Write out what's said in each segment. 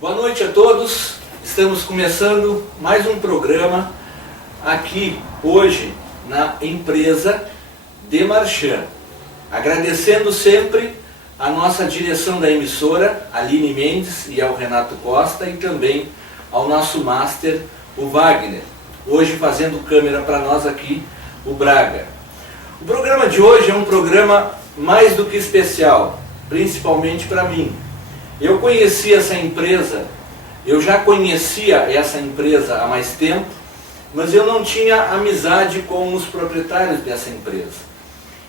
Boa noite a todos, estamos começando mais um programa aqui hoje na empresa Demarchand. Agradecendo sempre a nossa direção da emissora, Aline Mendes e ao Renato Costa, e também ao nosso master, o Wagner. Hoje fazendo câmera para nós aqui, o Braga. O programa de hoje é um programa mais do que especial, principalmente para mim. Eu conheci essa empresa, eu já conhecia essa empresa há mais tempo, mas eu não tinha amizade com os proprietários dessa empresa.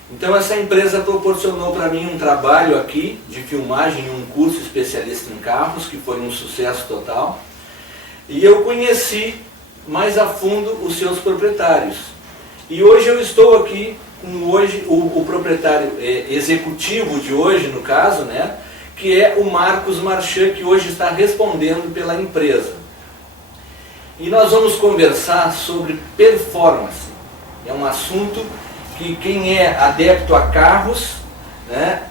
Então essa empresa proporcionou para mim um trabalho aqui de filmagem, um curso especialista em carros, que foi um sucesso total. E eu conheci mais a fundo os seus proprietários. E hoje eu estou aqui com o proprietário executivo de hoje, no caso, né? Que é o Marcos Marchand, que hoje está respondendo pela empresa. E nós vamos conversar sobre performance. É um assunto que quem é adepto a carros, né,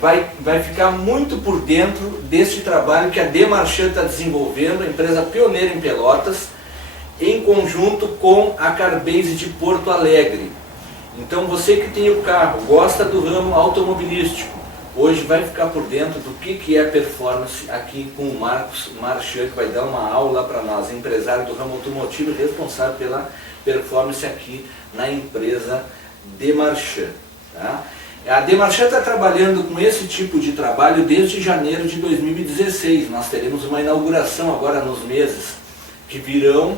vai ficar muito por dentro deste trabalho que a Demarchand está desenvolvendo, a empresa pioneira em Pelotas, em conjunto com a Carbase de Porto Alegre. Então você que tem o carro, gosta do ramo automobilístico, hoje vai ficar por dentro do que é performance aqui com o Marcos Marchand, que vai dar uma aula para nós, empresário do ramo automotivo responsável pela performance aqui na empresa Demarchand. Tá? A Demarchand está trabalhando com esse tipo de trabalho desde janeiro de 2016. Nós teremos uma inauguração agora nos meses que virão,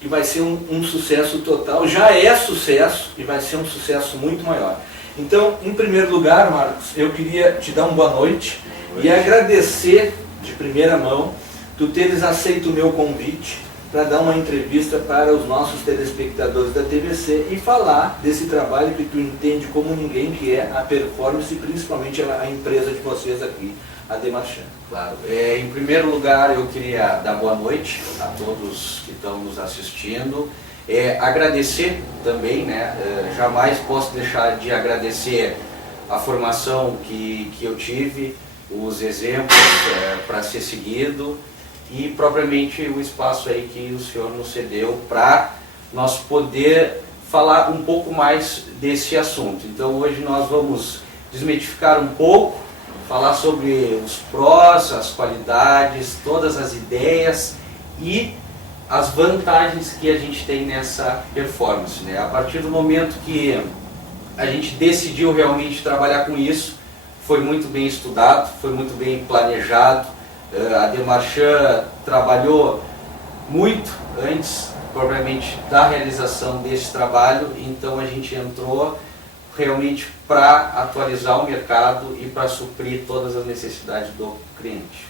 que vai ser um sucesso total. Já é sucesso e vai ser um sucesso muito maior. Então, em primeiro lugar, Marcos, eu queria te dar uma boa noite e agradecer de primeira mão tu teres aceito o meu convite para dar uma entrevista para os nossos telespectadores da TVC e falar desse trabalho que tu entende como ninguém, que é a performance e principalmente a empresa de vocês aqui, a Demarchand. Claro. Em primeiro lugar, eu queria dar boa noite a todos que estão nos assistindo. Agradecer também, né? Jamais posso deixar de agradecer a formação que eu tive, os exemplos para ser seguido e propriamente o espaço aí que o senhor nos cedeu para nós poder falar um pouco mais desse assunto. Então hoje nós vamos desmitificar um pouco, falar sobre os prós, as qualidades, todas as ideias e as vantagens que a gente tem nessa performance, né? A partir do momento que a gente decidiu realmente trabalhar com isso, foi muito bem estudado, foi muito bem planejado. A Demarchand trabalhou muito antes, propriamente, da realização desse trabalho, então a gente entrou realmente para atualizar o mercado e para suprir todas as necessidades do cliente.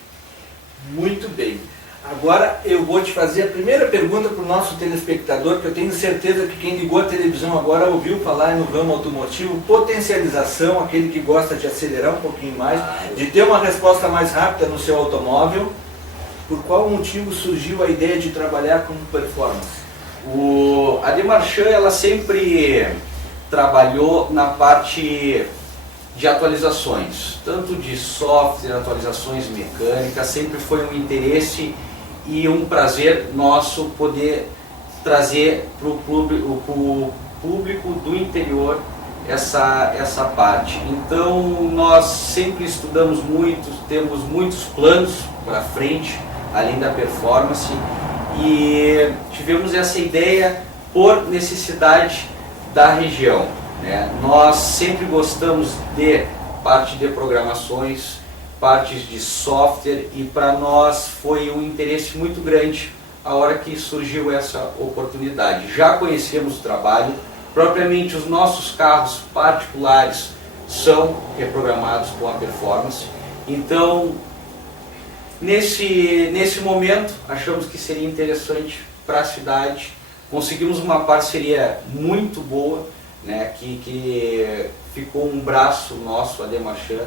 Muito bem. Agora eu vou te fazer a primeira pergunta para o nosso telespectador, que eu tenho certeza que quem ligou a televisão agora ouviu falar no ramo automotivo, potencialização, aquele que gosta de acelerar um pouquinho mais, de ter uma resposta mais rápida no seu automóvel. Por qual motivo surgiu a ideia de trabalhar com performance? A Demarchand, ela sempre trabalhou na parte de atualizações, tanto de software, atualizações mecânicas, sempre foi um interesse e um prazer nosso poder trazer para o público do interior essa parte. Então nós sempre estudamos muito, temos muitos planos para frente, além da performance, e tivemos essa ideia por necessidade da região. Nós sempre gostamos de parte de programações, partes de software, e para nós foi um interesse muito grande a hora que surgiu essa oportunidade. Já conhecemos o trabalho, propriamente os nossos carros particulares são reprogramados com a performance, então nesse momento achamos que seria interessante para a cidade, conseguimos uma parceria muito boa, né, que ficou um braço nosso, a Demarchand.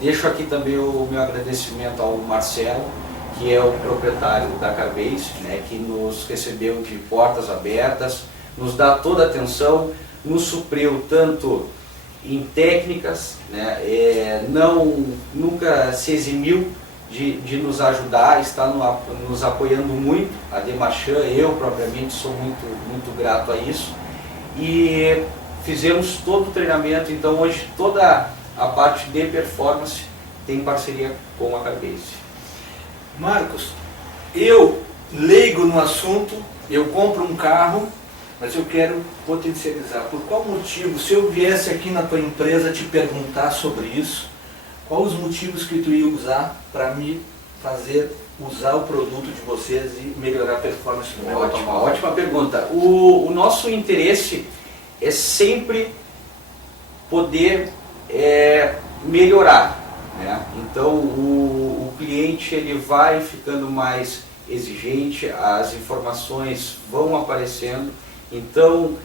Deixo aqui também o meu agradecimento ao Marcelo, que é o proprietário da Carbase, né, que nos recebeu de portas abertas, nos dá toda a atenção, nos supriu tanto em técnicas, né, nunca se eximiu de nos ajudar, está nos apoiando muito. A Demarchand, eu propriamente sou muito grato a isso. E fizemos todo o treinamento, então hoje toda a parte de performance tem parceria com a Carbase. Marcos, eu leigo no assunto, eu compro um carro, mas eu quero potencializar. Por qual motivo, se eu viesse aqui na tua empresa te perguntar sobre isso, quais os motivos que tu ia usar para me fazer usar o produto de vocês e melhorar a performance do meu automóvel? Ótima pergunta. O nosso interesse é sempre poder melhorar, né? Então o cliente ele vai ficando mais exigente, as informações vão aparecendo. Então,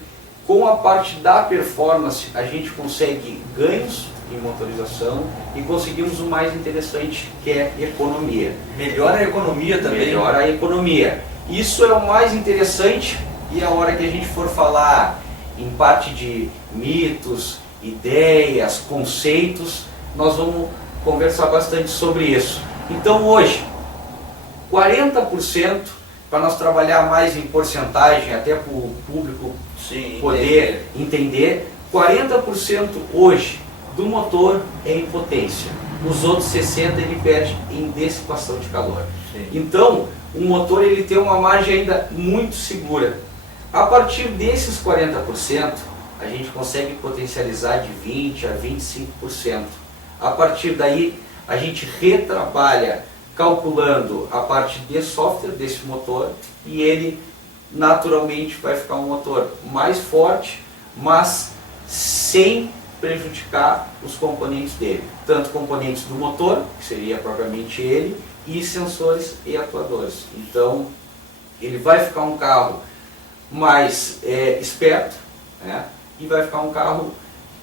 com a parte da performance, a gente consegue ganhos em motorização e conseguimos o mais interessante, que é economia. Melhora a economia também. Melhora a economia. Isso é o mais interessante, e a hora que a gente for falar em parte de mitos, ideias, conceitos, nós vamos conversar bastante sobre isso. Então hoje, 40%, para nós trabalhar mais em porcentagem, até para o público poder entender, 40% hoje do motor é em potência. Os outros 60% ele perde em dissipação de calor. Sim. Então, o motor ele tem uma margem ainda muito segura. A partir desses 40%, a gente consegue potencializar de 20% a 25%. A partir daí, a gente retrabalha calculando a parte de software desse motor e ele naturalmente vai ficar um motor mais forte, mas sem prejudicar os componentes dele. Tanto componentes do motor, que seria propriamente ele, e sensores e atuadores. Então, ele vai ficar um carro mais esperto, né? E vai ficar um carro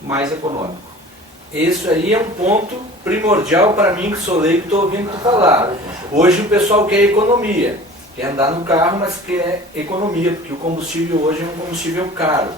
mais econômico. Isso aí é um ponto primordial para mim, que sou leigo, que estou ouvindo tu falar. Hoje o pessoal quer economia, quer andar no carro, mas quer economia, porque o combustível hoje é um combustível caro,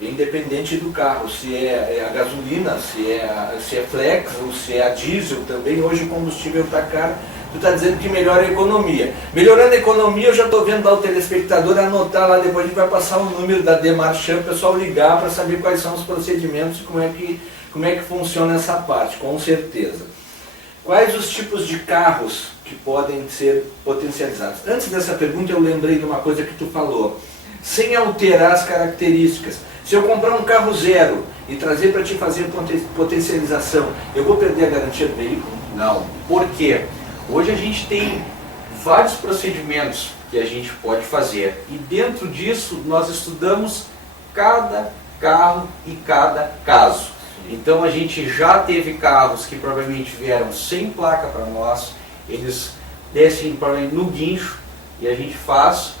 independente do carro, se é a gasolina, se é flex ou se é a diesel também. Hoje o combustível está caro. Tu está dizendo que melhora a economia. Melhorando a economia, eu já estou vendo lá o telespectador anotar lá, depois a gente vai passar o número da Demarchand, o pessoal ligar para saber quais são os procedimentos e como é que funciona essa parte, com certeza. Quais os tipos de carros que podem ser potencializados? Antes dessa pergunta eu lembrei de uma coisa que tu falou, sem alterar as características. Se eu comprar um carro zero e trazer para te fazer potencialização, eu vou perder a garantia do veículo? Não. Por quê? Hoje a gente tem vários procedimentos que a gente pode fazer e dentro disso nós estudamos cada carro e cada caso. Então a gente já teve carros que provavelmente vieram sem placa para nós, eles descem provavelmente no guincho e a gente faz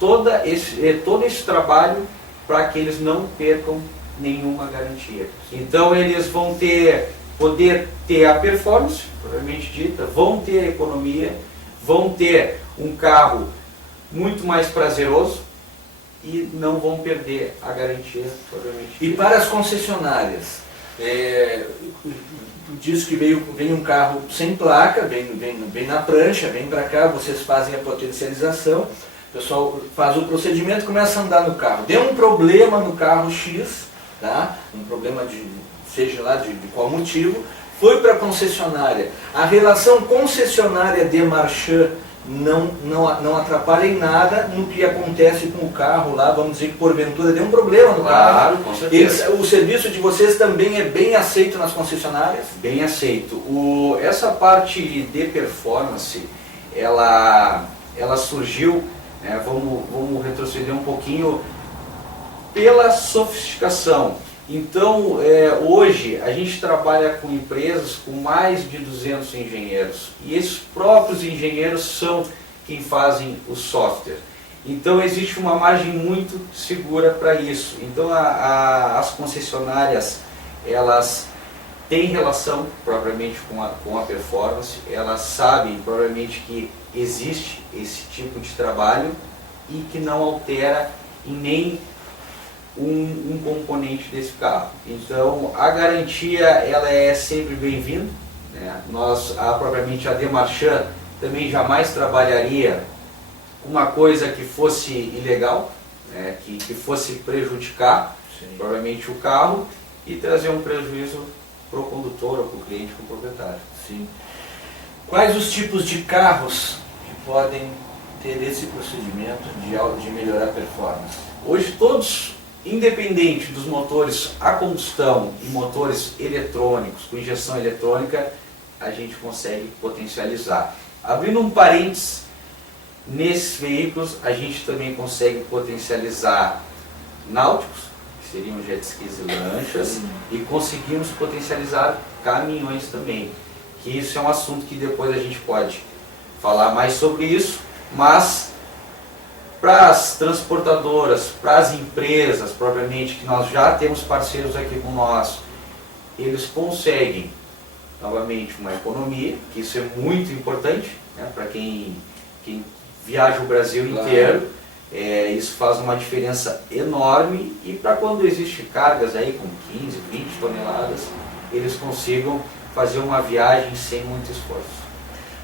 todo esse trabalho para que eles não percam nenhuma garantia. Então eles vão poder ter a performance, provavelmente dita, vão ter a economia, vão ter um carro muito mais prazeroso e não vão perder a garantia, provavelmente dita. E para as concessionárias, diz que vem um carro sem placa, vem na prancha, vem para cá, vocês fazem a potencialização, o pessoal faz o procedimento, começa a andar no carro. Deu um problema no carro X, tá? Um problema seja lá de qual motivo, foi para a concessionária. A relação concessionária-Demarchand não atrapalha em nada no que acontece com o carro lá, vamos dizer que porventura deu um problema no carro. Com certeza. O serviço de vocês também é bem aceito nas concessionárias? Bem aceito. Essa parte de performance, ela surgiu, né, vamos retroceder um pouquinho, pela sofisticação. Então, hoje a gente trabalha com empresas com mais de 200 engenheiros e esses próprios engenheiros são quem fazem o software. Então, existe uma margem muito segura para isso. Então, as concessionárias, elas têm relação propriamente com a performance, elas sabem provavelmente que existe esse tipo de trabalho e que não altera em nem um componente desse carro. Então a garantia ela é sempre bem-vinda, né? Propriamente a Demarchand também jamais trabalharia uma coisa que fosse ilegal, né? que fosse prejudicar, provavelmente, o carro e trazer um prejuízo para o condutor, ou para o cliente, para o proprietário. Sim. Quais os tipos de carros que podem ter esse procedimento de melhorar a performance? Hoje todos, independente dos motores a combustão e motores eletrônicos, com injeção eletrônica, a gente consegue potencializar. Abrindo um parênteses, nesses veículos a gente também consegue potencializar náuticos, que seriam jet skis e lanchas, e conseguimos potencializar caminhões também. Que isso é um assunto que depois a gente pode falar mais sobre isso, mas para as transportadoras, para as empresas propriamente, que nós já temos parceiros aqui com nós, eles conseguem novamente uma economia, que isso é muito importante, né, para quem viaja o Brasil inteiro. Isso faz uma diferença enorme, e para quando existe cargas aí com 15, 20 toneladas, eles consigam fazer uma viagem sem muito esforço.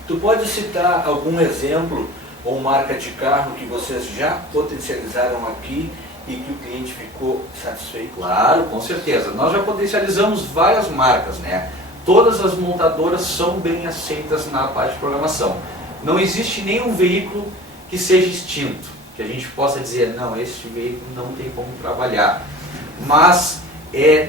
Tu pode citar algum exemplo ou marca de carro que vocês já potencializaram aqui e que o cliente ficou satisfeito? Claro, com certeza. Nós já potencializamos várias marcas, né? Todas as montadoras são bem aceitas na parte de programação. Não existe nenhum veículo que seja extinto, que a gente possa dizer, não, esse veículo não tem como trabalhar. Mas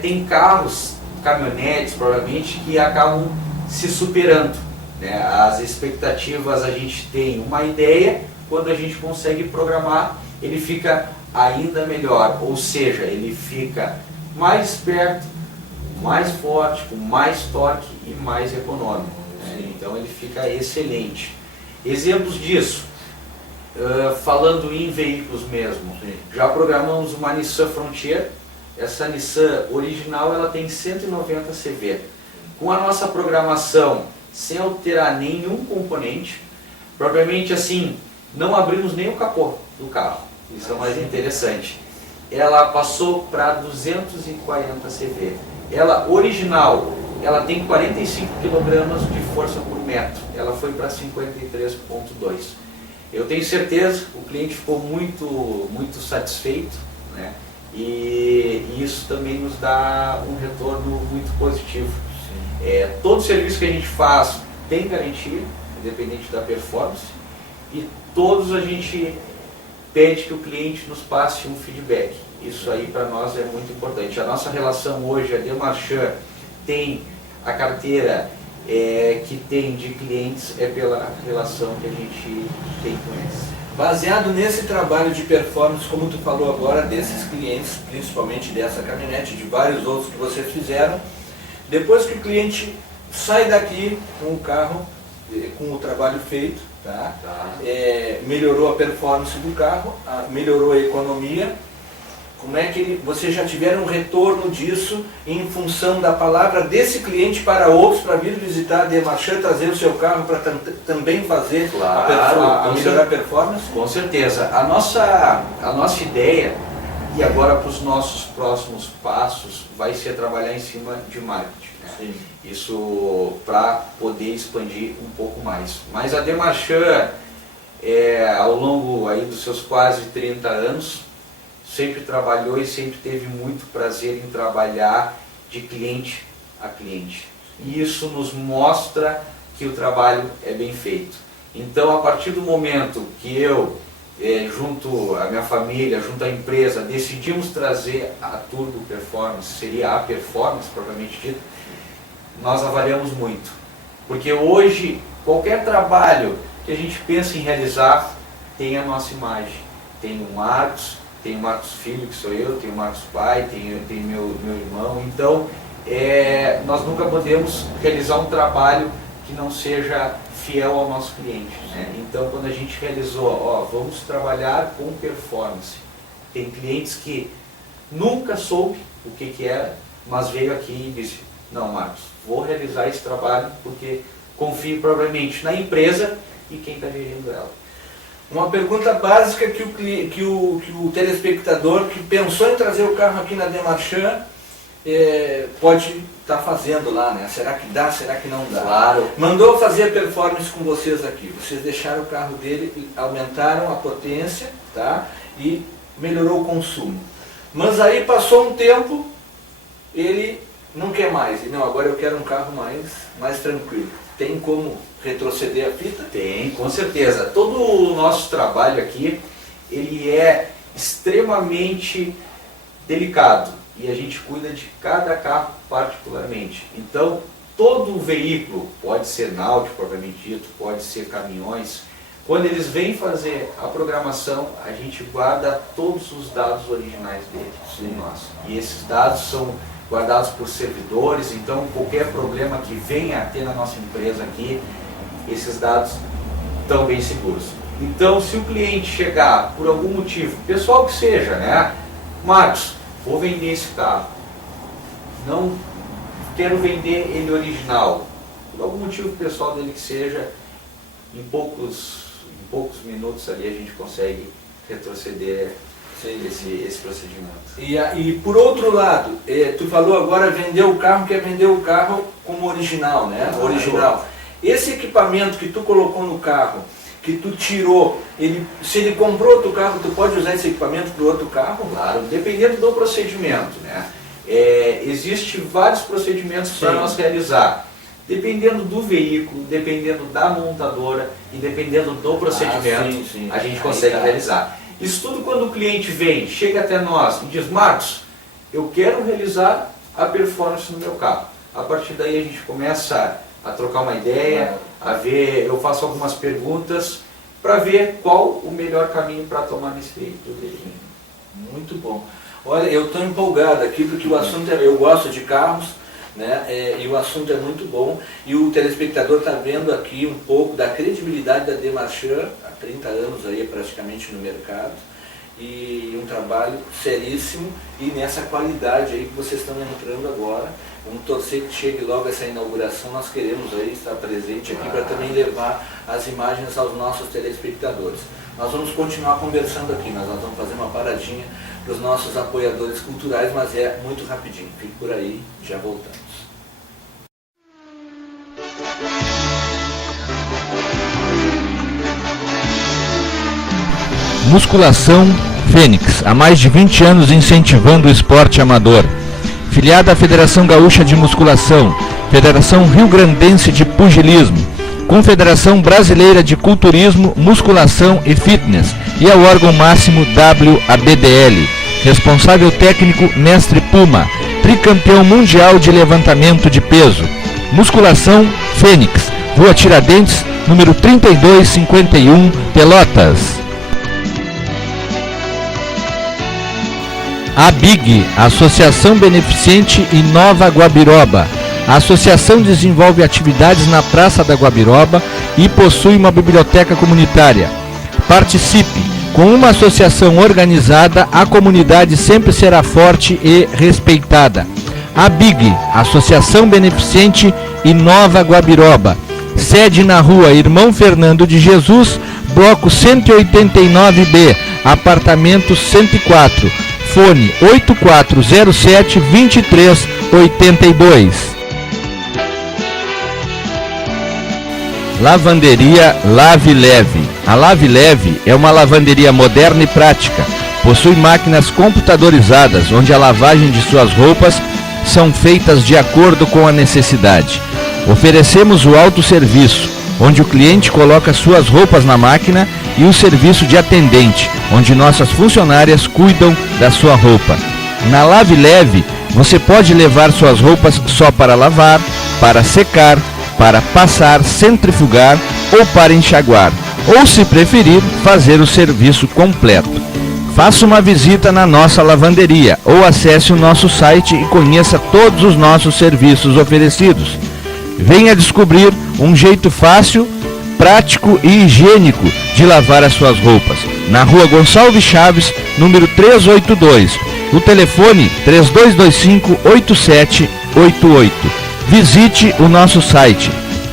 tem carros, caminhonetes, provavelmente, que acabam se superando, né? As expectativas, a gente tem uma ideia, quando a gente consegue programar, ele fica ainda melhor, ou seja, ele fica mais esperto, mais forte, com mais torque e mais econômico, né? Então ele fica excelente. Exemplos disso, falando em veículos mesmo, já programamos uma Nissan Frontier. Essa Nissan original, ela tem 190 CV. Com a nossa programação, sem alterar nenhum componente, propriamente assim, não abrimos nem o capô do carro, isso é o mais interessante. Ela passou para 240 CV. Ela original, ela tem 45 kg de força por metro, ela foi para 53,2. Eu tenho certeza, o cliente ficou muito satisfeito, né? E isso também nos dá um retorno muito positivo. Todo serviço que a gente faz tem garantia, independente da performance, e todos a gente pede que o cliente nos passe um feedback. Isso aí para nós é muito importante. A nossa relação hoje, a Demarchand tem a carteira que tem de clientes, pela relação que a gente tem com eles. Baseado nesse trabalho de performance, como tu falou agora, desses clientes, principalmente dessa caminhonete, de vários outros que vocês fizeram, depois que o cliente sai daqui com o carro, com o trabalho feito, tá? Melhorou a performance do carro, melhorou a economia, como é que vocês já tiveram um retorno disso em função da palavra desse cliente para outros, para vir visitar a Demarchand, trazer o seu carro para também fazer melhorar a performance? Com certeza. A nossa ideia, e agora para os nossos próximos passos, vai ser trabalhar em cima de marketing, né? Isso para poder expandir um pouco mais. Mas a Demarchand, ao longo aí dos seus quase 30 anos, sempre trabalhou e sempre teve muito prazer em trabalhar de cliente a cliente. E isso nos mostra que o trabalho é bem feito. Então, a partir do momento que eu, junto à minha família, junto à empresa, decidimos trazer a Turbo Performance, seria a Performance, propriamente dito, nós avaliamos muito. Porque hoje, qualquer trabalho que a gente pensa em realizar, tem a nossa imagem. Tem o Marcos, tem o Marcos Filho, que sou eu, tem o Marcos Pai, tem meu irmão. Então, nós nunca podemos realizar um trabalho que não seja fiel ao nosso cliente, né? Então, quando a gente realizou, vamos trabalhar com performance. Tem clientes que nunca soube o que era, mas veio aqui e disse, não, Marcos, vou realizar esse trabalho porque confio provavelmente na empresa e quem está gerindo ela. Uma pergunta básica que o telespectador que pensou em trazer o carro aqui na Demarchand pode estar fazendo lá, né? Será que dá, será que não dá? Claro. Mandou fazer a performance com vocês aqui, vocês deixaram o carro dele, aumentaram a potência, tá? E melhorou o consumo. Mas aí passou um tempo, ele não quer mais, e não, agora eu quero um carro mais tranquilo. Tem como retroceder a fita? Tem, com certeza. Todo o nosso trabalho aqui, ele é extremamente delicado e a gente cuida de cada carro particularmente. Então, todo veículo, pode ser náutico propriamente dito, pode ser caminhões, quando eles vêm fazer a programação, a gente guarda todos os dados originais deles, nosso. E esses dados são guardados por servidores, então qualquer problema que venha a ter na nossa empresa aqui, esses dados estão bem seguros. Então, se o cliente chegar por algum motivo, pessoal que seja, né? Marcos, vou vender esse carro, não quero vender ele original, por algum motivo pessoal dele que seja, em poucos minutos ali a gente consegue retroceder esse procedimento. E por outro lado, tu falou agora vender o carro, quer vender o carro como original, né? Original. Esse equipamento que tu colocou no carro, que tu tirou, se ele comprou outro carro, tu pode usar esse equipamento para o outro carro? Claro, dependendo do procedimento, né? Existem vários procedimentos para nós realizar. Dependendo do veículo, dependendo da montadora e dependendo do procedimento, a gente consegue realizar. Isso tudo quando o cliente vem, chega até nós e diz, Marcos, eu quero realizar a performance no meu carro. A partir daí a gente começa a trocar uma ideia, a ver, eu faço algumas perguntas para ver qual o melhor caminho para tomar nesse veículo dele. Muito bom. Olha, eu estou empolgado aqui porque o assunto eu gosto de carros, né? E o assunto é muito bom e o telespectador está vendo aqui um pouco da credibilidade da Demarchand, há 30 anos aí praticamente no mercado, e um trabalho seríssimo e nessa qualidade aí que vocês estão entrando agora. Vamos torcer que chegue logo essa inauguração, nós queremos aí estar presente aqui para também levar as imagens aos nossos telespectadores. Nós vamos continuar conversando aqui, mas nós vamos fazer uma paradinha para os nossos apoiadores culturais, mas é muito rapidinho. Fique por aí, já voltamos. Musculação Fênix, há mais de 20 anos incentivando o esporte amador. Filiada à Federação Gaúcha de Musculação, Federação Rio-Grandense de Pugilismo, Confederação Brasileira de Culturismo, Musculação e Fitness e ao órgão máximo WABDL. Responsável técnico Mestre Puma, tricampeão mundial de levantamento de peso. Musculação Fênix, Rua Tiradentes, número 3251, Pelotas. A BIG, Associação Beneficente Inova Guabiroba. A associação desenvolve atividades na Praça da Guabiroba e possui uma biblioteca comunitária. Participe! Com uma associação organizada, a comunidade sempre será forte e respeitada. A BIG, Associação Beneficente Inova Guabiroba. Sede na Rua Irmão Fernando de Jesus, Bloco 189B, Apartamento 104. Fone 8407-2382. Lavanderia Lave Leve. A Lave Leve é uma lavanderia moderna e prática. Possui máquinas computadorizadas, onde a lavagem de suas roupas são feitas de acordo com a necessidade. Oferecemos o autosserviço, onde o cliente coloca suas roupas na máquina, e o serviço de atendente, onde nossas funcionárias cuidam da sua roupa. Na Lave Leve, você pode levar suas roupas só para lavar, para secar, para passar, centrifugar ou para enxaguar, ou se preferir, fazer o serviço completo. Faça uma visita na nossa lavanderia ou acesse o nosso site e conheça todos os nossos serviços oferecidos. Venha descobrir um jeito fácil, prático e higiênico de lavar as suas roupas. Na Rua Gonçalves Chaves, número 382. O telefone 3225-8788. Visite o nosso site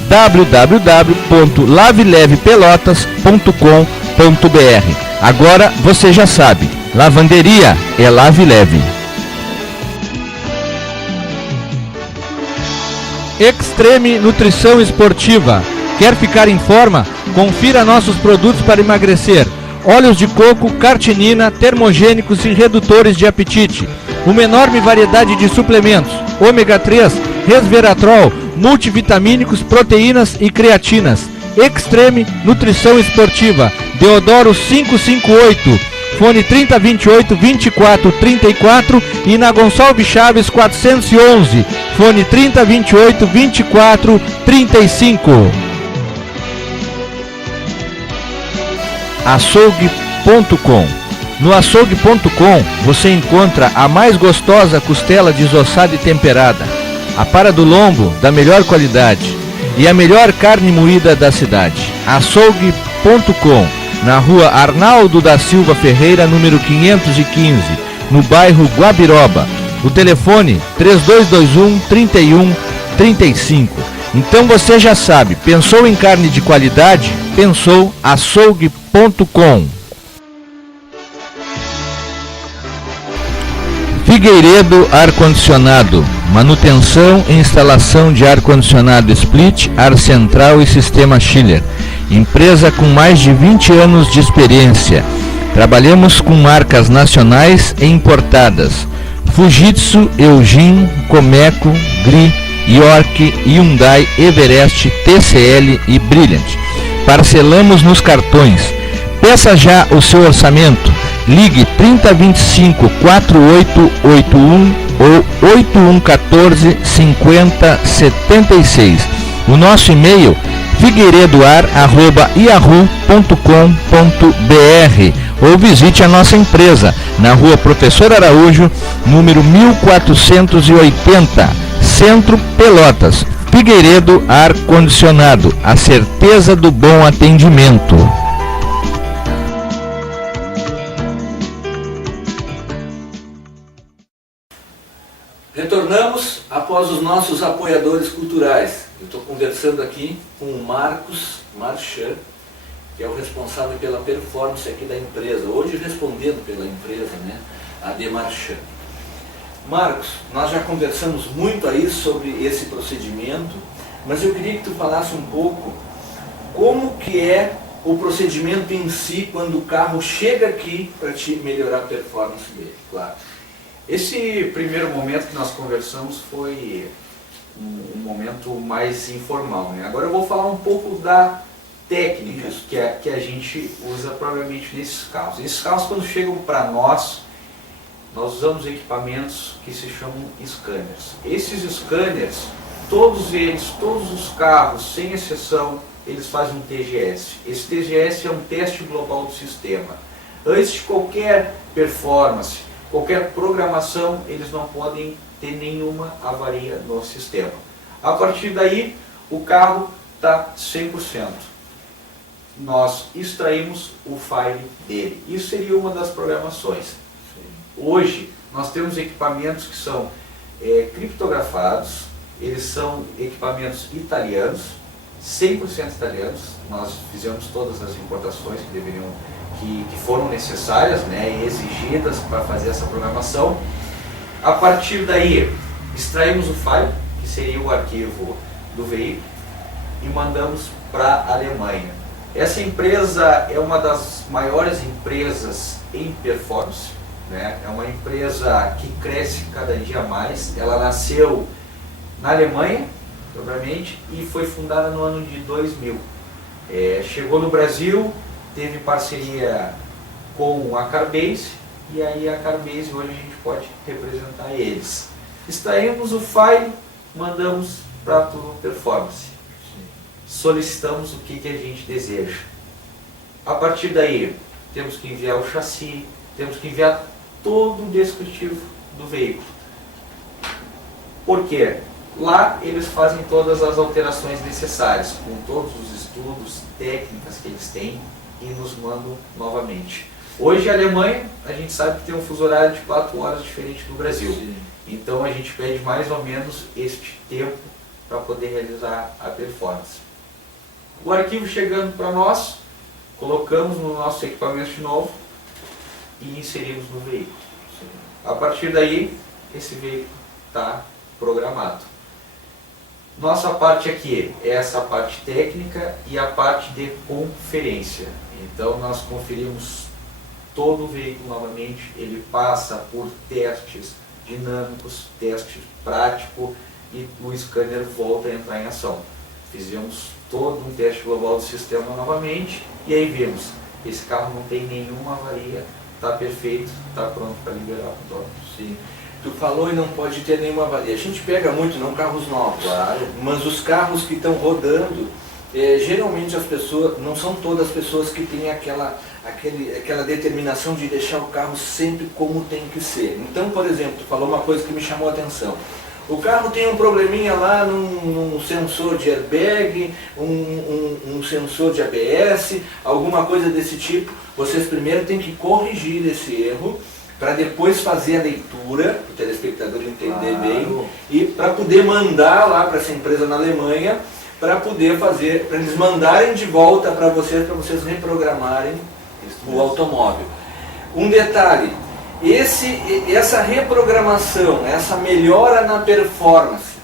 www.lavelevepelotas.com.br. Agora você já sabe, lavanderia é Lave Leve. Extreme Nutrição Esportiva. Quer ficar em forma? Confira nossos produtos para emagrecer. Óleos de coco, cartinina, termogênicos e redutores de apetite. Uma enorme variedade de suplementos, ômega 3, resveratrol, multivitamínicos, proteínas e creatinas. Extreme Nutrição Esportiva, Deodoro 558, fone 3028-2434 e na Gonçalves Chaves 411, fone 3028-2435. Açougue.com. No açougue.com você encontra a mais gostosa costela desossada e temperada, a para do lombo da melhor qualidade e a melhor carne moída da cidade. Açougue.com, na rua Arnaldo da Silva Ferreira, número 515, no bairro Guabiroba. O telefone 3221-3135. Então você já sabe, pensou em carne de qualidade? Pensou açougue.com. Figueiredo Ar-Condicionado. Manutenção e instalação de ar-condicionado split, ar central e sistema chiller. Empresa com mais de 20 anos de experiência. Trabalhamos com marcas nacionais e importadas: Fujitsu, Eugene, Comeco, Gri, York, Hyundai, Everest, TCL e Brilliant. Parcelamos nos cartões. Peça já o seu orçamento. Ligue 3025-4881 ou 8114-5076. O nosso e-mail figueiredoar@yahoo.com.br ou visite a nossa empresa na rua Professor Araújo, número 1480, Centro, Pelotas. Figueiredo Ar Condicionado, a certeza do bom atendimento. Retornamos após os nossos apoiadores culturais. Eu estou conversando aqui com o Marcos Marchand, que é o responsável pela performance aqui da empresa, hoje respondendo pela empresa, né, a Demarchand. Marcos, nós já conversamos muito aí sobre esse procedimento, mas eu queria que tu falasse um pouco como que é o procedimento em si quando o carro chega aqui para te melhorar a performance dele, claro. Esse primeiro momento que nós conversamos foi um momento mais informal, né? Agora eu vou falar um pouco da técnica que a gente usa provavelmente nesses carros. Esses carros, quando chegam para nós usamos equipamentos que se chamam scanners. Esses scanners, todos os carros, sem exceção, eles fazem um TGS. Esse TGS é um teste global do sistema. Antes de qualquer performance, qualquer programação, eles não podem ter nenhuma avaria no sistema. A partir daí, o carro está 100%. Nós extraímos o file dele. Isso seria uma das programações. Hoje, nós temos equipamentos que são criptografados, eles são equipamentos italianos, 100% italianos. Nós fizemos todas as importações que foram necessárias, né, e exigidas para fazer essa programação. A partir daí, extraímos o file, que seria o arquivo do veículo, e mandamos para a Alemanha. Essa empresa é uma das maiores empresas em performance, né? É uma empresa que cresce cada dia mais. Ela nasceu na Alemanha, provavelmente, e foi fundada no ano de 2000. Chegou no Brasil, teve parceria com a Carbase, e aí a Carbase hoje a gente pode representar eles. Extraímos o file, mandamos para a Turbo Performance. Solicitamos o que a gente deseja. A partir daí, temos que enviar o chassi, temos que enviar todo o descritivo do veículo. Por quê? Lá eles fazem todas as alterações necessárias, com todos os estudos, técnicas que eles têm, e nos mandam novamente. Hoje a Alemanha, a gente sabe que tem um fuso horário de 4 horas diferente do Brasil. Sim. Então a gente pede mais ou menos este tempo para poder realizar a performance. O arquivo chegando para nós, colocamos no nosso equipamento de novo e inserimos no veículo. A partir daí, esse veículo está programado. Nossa parte aqui é essa parte técnica e a parte de conferência. Então nós conferimos todo o veículo novamente, ele passa por testes dinâmicos, teste prático e o scanner volta a entrar em ação. Fizemos todo um teste global do sistema novamente e aí vimos, esse carro não tem nenhuma avaria, está perfeito, está pronto para liberar o motor. Sim. Tu falou e não pode ter nenhuma avaria. A gente pega muito, não carros novos, Claro. mas os carros que estão rodando, geralmente as pessoas, não são todas as pessoas que têm aquela determinação de deixar o carro sempre como tem que ser. Então, por exemplo, tu falou uma coisa que me chamou a atenção. O carro tem um probleminha lá num sensor de airbag, um sensor de ABS, alguma coisa desse tipo. Vocês primeiro têm que corrigir esse erro, para depois fazer a leitura, para o telespectador entender bem, e para poder mandar lá para essa empresa na Alemanha, para poder fazer, para eles mandarem de volta para vocês reprogramarem o automóvel. Um detalhe, essa reprogramação, essa melhora na performance,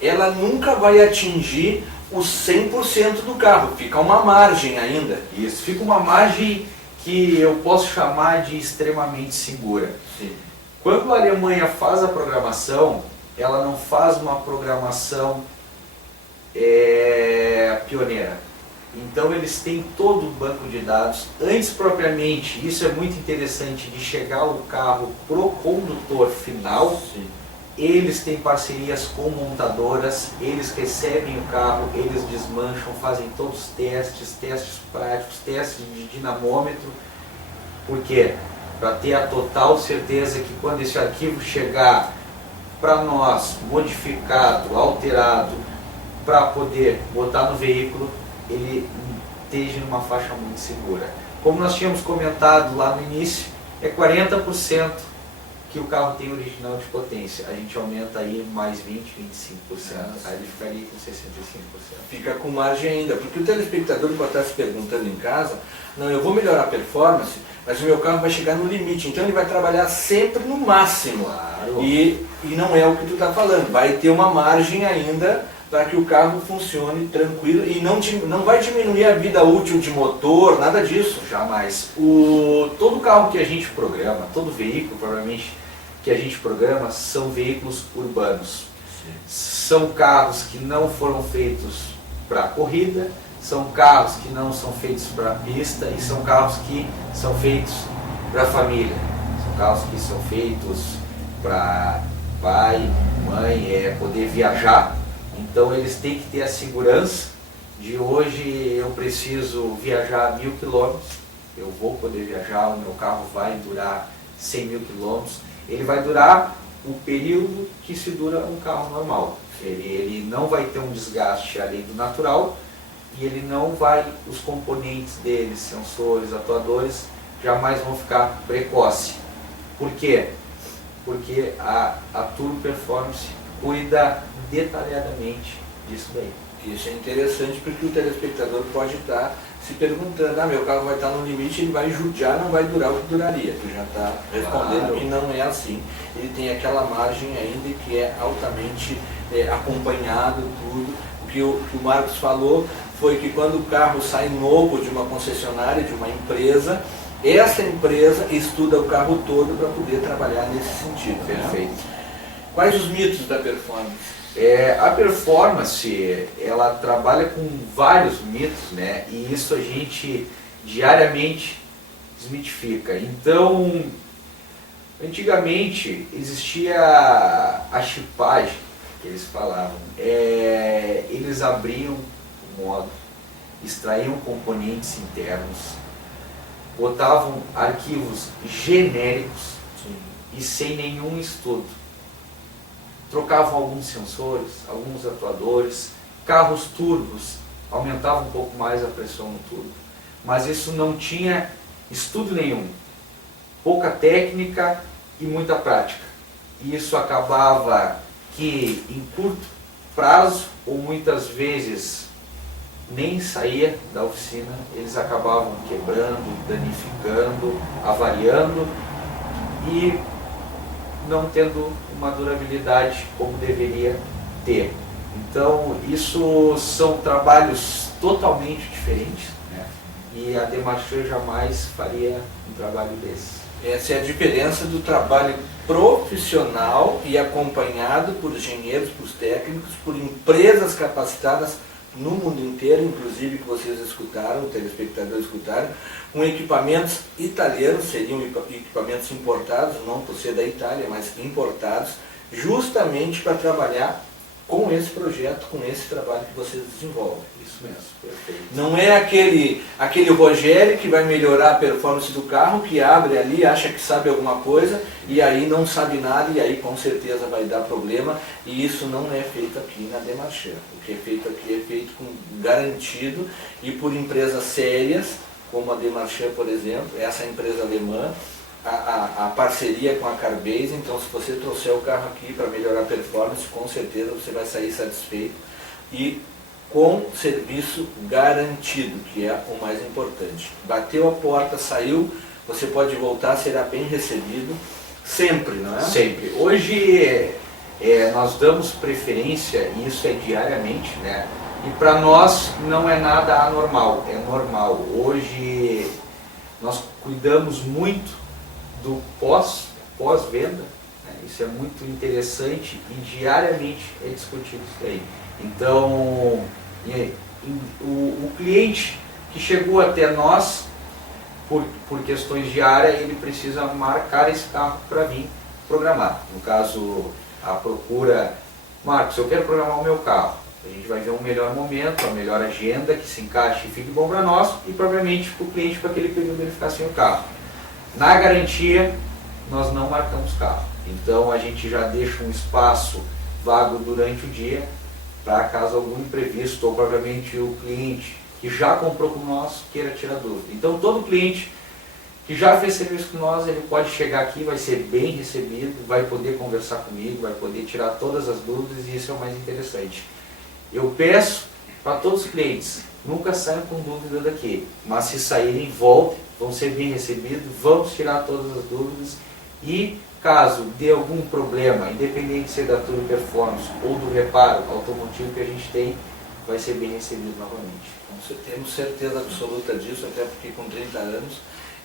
ela nunca vai atingir os 100% do carro, fica uma margem ainda. Isso, fica uma margem que eu posso chamar de extremamente segura. Sim. Quando a Alemanha faz a programação, ela não faz uma programação pioneira. Então eles têm todo o banco de dados, antes propriamente, isso é muito interessante, de chegar o carro pro condutor final. Sim. Eles têm parcerias com montadoras, eles recebem o carro, eles desmancham, fazem todos os testes práticos, testes de dinamômetro. Por quê? Para ter a total certeza que quando esse arquivo chegar para nós, modificado, alterado, para poder botar no veículo, ele esteja numa faixa muito segura. Como nós tínhamos comentado lá no início, é 40% que o carro tem original de potência. A gente aumenta aí mais 20%, 25%. Aí ele ficaria com 65%. Fica com margem ainda, porque o telespectador pode estar se perguntando em casa, não, eu vou melhorar a performance, mas o meu carro vai chegar no limite, então ele vai trabalhar sempre no máximo. Claro. E não é o que tu está falando, vai ter uma margem ainda para que o carro funcione tranquilo e não vai diminuir a vida útil de motor, nada disso. Jamais. Todo carro que a gente programa, todo veículo provavelmente que a gente programa, são veículos urbanos. Sim. São carros que não foram feitos para corrida, são carros que não são feitos para pista e são carros que são feitos para família. São carros que são feitos para pai, mãe, poder viajar. Então eles têm que ter a segurança de hoje eu preciso viajar 1000 km, eu vou poder viajar, o meu carro vai durar 100.000 km, ele vai durar o período que se dura um carro normal. Ele não vai ter um desgaste além do natural e ele não vai, os componentes dele, sensores, atuadores, jamais vão ficar precoce. Por quê? Porque a Turbo Performance cuida detalhadamente disso daí. Isso é interessante porque o telespectador pode estar se perguntando, meu carro vai estar no limite, ele vai judiar, não vai durar o que duraria. Tu já está respondendo Claro. que não é assim. Ele tem aquela margem ainda que é altamente acompanhado, tudo. O que o Marcos falou foi que quando o carro sai novo de uma concessionária, de uma empresa, essa empresa estuda o carro todo para poder trabalhar nesse sentido. Perfeito. Né? Quais os mitos da performance? A performance, ela trabalha com vários mitos, né? E isso a gente diariamente desmitifica. Então, antigamente existia a chipagem, que eles falavam. Eles abriam o módulo, extraíam componentes internos, botavam arquivos genéricos. Sim. E sem nenhum estudo. Trocavam alguns sensores, alguns atuadores, carros turbos, aumentavam um pouco mais a pressão no turbo. Mas isso não tinha estudo nenhum, pouca técnica e muita prática. E isso acabava que em curto prazo, ou muitas vezes nem saía da oficina, eles acabavam quebrando, danificando, avariando e não tendo uma durabilidade como deveria ter. Então, isso são trabalhos totalmente diferentes, né? E a Demarchand jamais faria um trabalho desse. Essa é a diferença do trabalho profissional e acompanhado por engenheiros, por técnicos, por empresas capacitadas no mundo inteiro, inclusive que vocês escutaram, o telespectador escutaram, com equipamentos italianos, seriam equipamentos importados, não por ser da Itália, mas importados, justamente para trabalhar com esse projeto, com esse trabalho que vocês desenvolvem. Isso mesmo, perfeito. Não é aquele Rogério que vai melhorar a performance do carro, que abre ali, acha que sabe alguma coisa, e aí não sabe nada, e aí com certeza vai dar problema, e isso não é feito aqui na Demarchand. O que é feito aqui é feito com garantido, e por empresas sérias, como a Demarchand, por exemplo, essa empresa alemã, a parceria com a Carbase. Então, se você trouxer o carro aqui para melhorar a performance, com certeza você vai sair satisfeito e com serviço garantido, que é o mais importante. Bateu a porta, saiu, você pode voltar, será bem recebido, sempre, não é? Sempre. Hoje nós damos preferência, e isso é diariamente, né? E para nós não é nada anormal, é normal. Hoje nós cuidamos muito do pós-venda, né? Isso é muito interessante e diariamente é discutido isso aí. Então, o cliente que chegou até nós por questões diárias, ele precisa marcar esse carro para vir programar. No caso, a procura, Marcos, eu quero programar o meu carro. A gente vai ver um melhor momento, a melhor agenda que se encaixe e fique bom para nós e provavelmente para o cliente para aquele período ele ficar sem o carro. Na garantia, nós não marcamos carro. Então a gente já deixa um espaço vago durante o dia para caso algum imprevisto ou provavelmente o cliente que já comprou com nós queira tirar dúvida. Então todo cliente que já fez serviço com nós, ele pode chegar aqui, vai ser bem recebido, vai poder conversar comigo, vai poder tirar todas as dúvidas e isso é o mais interessante. Eu peço para todos os clientes, nunca saiam com dúvida daqui, mas se saírem, voltem, vão ser bem recebidos, vamos tirar todas as dúvidas e caso dê algum problema, independente de ser da Turbo Performance ou do reparo automotivo que a gente tem, vai ser bem recebido novamente. Então, temos certeza absoluta disso, até porque com 30 anos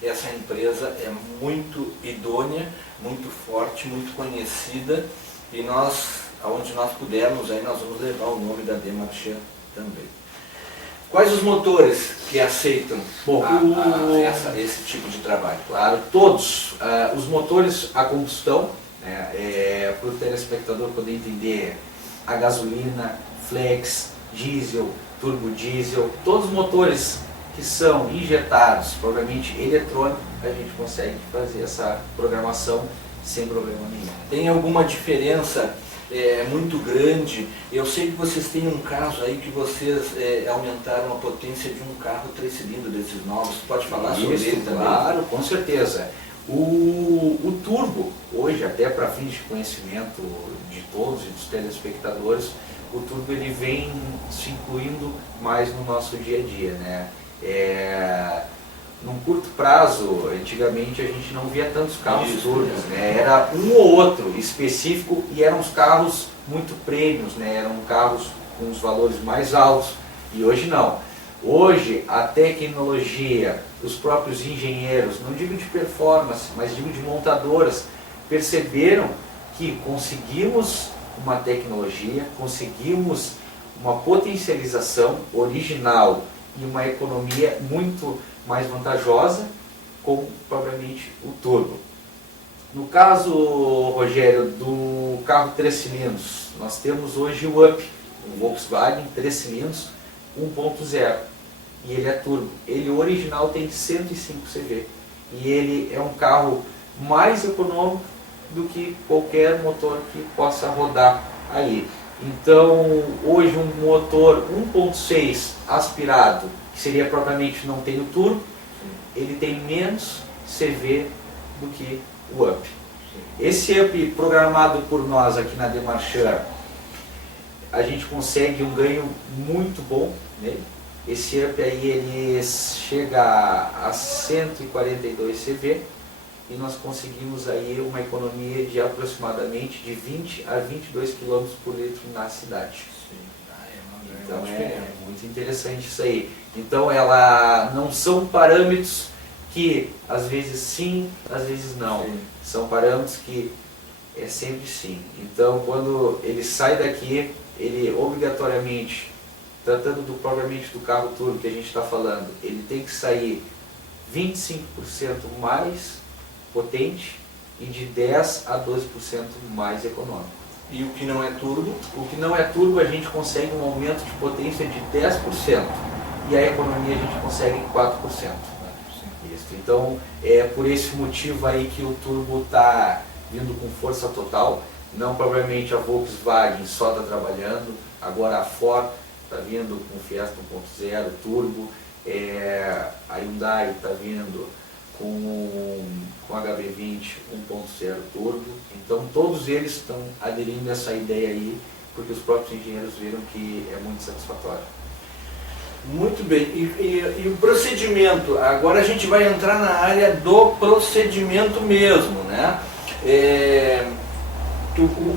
essa empresa é muito idônea, muito forte, muito conhecida e nós, aonde nós pudermos, aí nós vamos levar o nome da Demarchand também. Quais os motores que aceitam esse tipo de trabalho? Claro, todos. Os motores a combustão, né, para o telespectador poder entender, a gasolina, flex, diesel, turbo diesel, todos os motores que são injetados, provavelmente eletrônico, a gente consegue fazer essa programação sem problema nenhum. Tem alguma diferença muito grande? Eu sei que vocês têm um caso aí que vocês aumentaram a potência de um carro 3 cilindros desses novos. Pode falar sobre ele também? Claro, com certeza. O turbo, hoje, até para fins de conhecimento de todos e dos telespectadores, o turbo ele vem se incluindo mais no nosso dia a dia, né? Num curto prazo, antigamente a gente não via tantos carros turbos, né? Era um ou outro específico e eram os carros muito prêmios, né? Eram carros com os valores mais altos e hoje não. Hoje a tecnologia, os próprios engenheiros, não digo de performance, mas digo de montadoras, perceberam que conseguimos uma tecnologia, conseguimos uma potencialização original e uma economia muito mais vantajosa com propriamente o turbo. No caso, Rogério, do carro 3 cilindros, nós temos hoje o Up, um Volkswagen 3 cilindros 1.0 e ele é turbo. Ele original tem 105 CV e ele é um carro mais econômico do que qualquer motor que possa rodar aí. Então, hoje um motor 1.6 aspirado, que seria propriamente não tem o turbo, ele tem menos CV do que o Up. Esse Up programado por nós aqui na Demarchand, a gente consegue um ganho muito bom nele. Esse Up aí ele chega a 142 CV e nós conseguimos aí uma economia de aproximadamente de 20 a 22 km por litro na cidade. Então é muito interessante isso aí. Então ela não são parâmetros que às vezes sim, às vezes não. Sim. São parâmetros que é sempre sim. Então quando ele sai daqui, ele obrigatoriamente, tratando propriamente do carro turbo que a gente está falando, ele tem que sair 25% mais potente e de 10 a 12% mais econômico. E o que não é turbo? O que não é turbo, a gente consegue um aumento de potência de 10% e a economia a gente consegue 4%. Isso. Então, é por esse motivo aí que o turbo está vindo com força total. Não propriamente a Volkswagen só está trabalhando, agora a Ford está vindo com Fiesta 1.0 turbo, a Hyundai está vindo com HB20 1.0 turbo. Então todos eles estão aderindo a essa ideia aí, porque os próprios engenheiros viram que é muito satisfatório. Muito bem. E o procedimento, agora a gente vai entrar na área do procedimento mesmo, né?